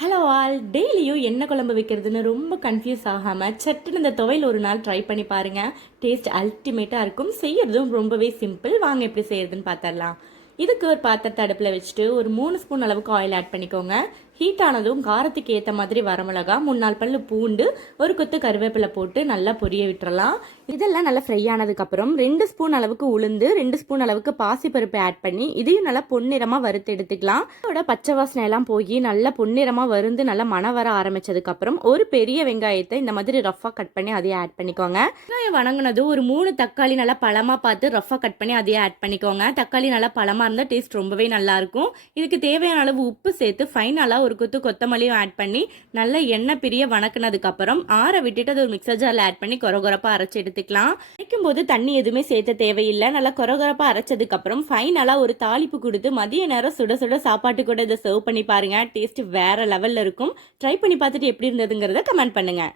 Hello all, டெய்லியும் என்ன குழம்பு வைக்கிறதுன்னு ரொம்ப கன்ஃபியூஸ் ஆகாமல் சட்டுன்னு இந்த துவையல் ஒரு நாள் ட்ரை பண்ணி பாருங்கள். டேஸ்ட் அல்டிமேட்டாக இருக்கும். செய்யறதும் ரொம்பவே சிம்பிள். வாங்க எப்படி செய்யறதுன்னு பார்த்தரலாம். இதுக்கு ஒரு பாத்திரத்தை அடுப்பில் வச்சுட்டு ஒரு 3 ஸ்பூன் அளவுக்கு ஆயில் ஆட் பண்ணிக்கோங்க. ஹீட் ஆனதும் காரத்துக்கு ஏற்ற மாதிரி வரமிளகா, 3-4 பல்லு பூண்டு, ஒரு கொத்து கருவேப்பிலை போட்டு நல்லா பொரிய விட்டுறலாம். இதெல்லாம் நல்லா ஃப்ரை ஆனதுக்கப்புறம் 2 ஸ்பூன் அளவுக்கு உளுந்து, 2 ஸ்பூன் அளவுக்கு பாசிப்பருப்பு ஆட் பண்ணி இதையும் நல்லா பொன்னிறமாக வறுத்து எடுத்துக்கலாம். அதோட பச்சை வாசனை எல்லாம் போய் நல்லா பொன்னிறமாக வருந்து நல்லா மணம் வர ஆரம்பிச்சதுக்கப்புறம் ஒரு பெரிய வெங்காயத்தை இந்த மாதிரி ரஃபாக கட் பண்ணி அதையும் ஆட் பண்ணிக்கோங்க. வெங்காயம் வணங்கினது ஒரு 3 தக்காளி நல்லா பழமாக பார்த்து ரஃபாக கட் பண்ணி அதையும் ஆட் பண்ணிக்கோங்க. தக்காளி நல்லா பழமாக இருந்தால் டேஸ்ட் ரொம்பவே நல்லாயிருக்கும். இதுக்கு தேவையான அளவு உப்பு சேர்த்து ஃபைனலாக ஒரு கொத்து கொத்தமல்லியும் ஆட் பண்ணி நல்லா எண்ணெய் பிரிய வணக்கினதுக்கு அப்புறம் ஆற விட்டுட்டு அது ஒரு மிக்சர் ஜாரில் ஆட் பண்ணி கொரகொரப்பா அரைச்சு எடுத்துக்கலாம். அரைக்கும் போது தண்ணி எதுவுமே சேர்த்த தேவையில்லை. நல்லா கொரகொரப்பா அரைச்சதுக்கு அப்புறம் ஃபைனலா ஒரு தாளிப்பு கொடுத்து மதிய நேரம் சுட சுட சாப்பாட்டு கூட இதை சர்வ் பண்ணி பாருங்க. டேஸ்ட் வேற லெவல்ல இருக்கும். ட்ரை பண்ணி பார்த்துட்டு எப்படி இருந்ததுங்கிறத கமெண்ட் பண்ணுங்க.